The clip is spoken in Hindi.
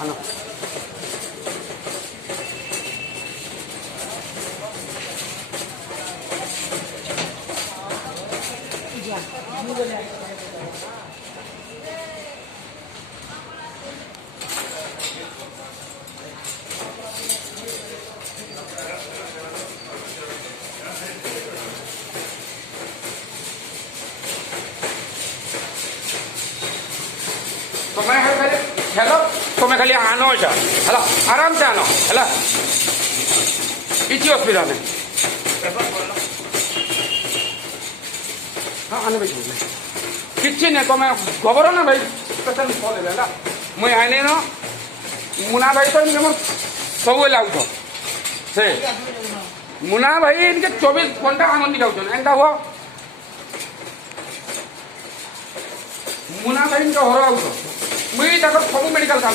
आनो तुम्हें खाली हेलो तुम्हें खाली आनो है आराम से आनो है किसी असुविधा नहीं हाँ आने भाई किसी नहीं तुम्हें खबर ना भाई पेसेंट कॉल है मुई आने न मुना भाई तो इनके सब लाउथ से मुना भाई इनके 24 घंटा आनंद जाऊन एंता हुआ मुना भाई इनके हर आउथ मुई सब मेडिकल काम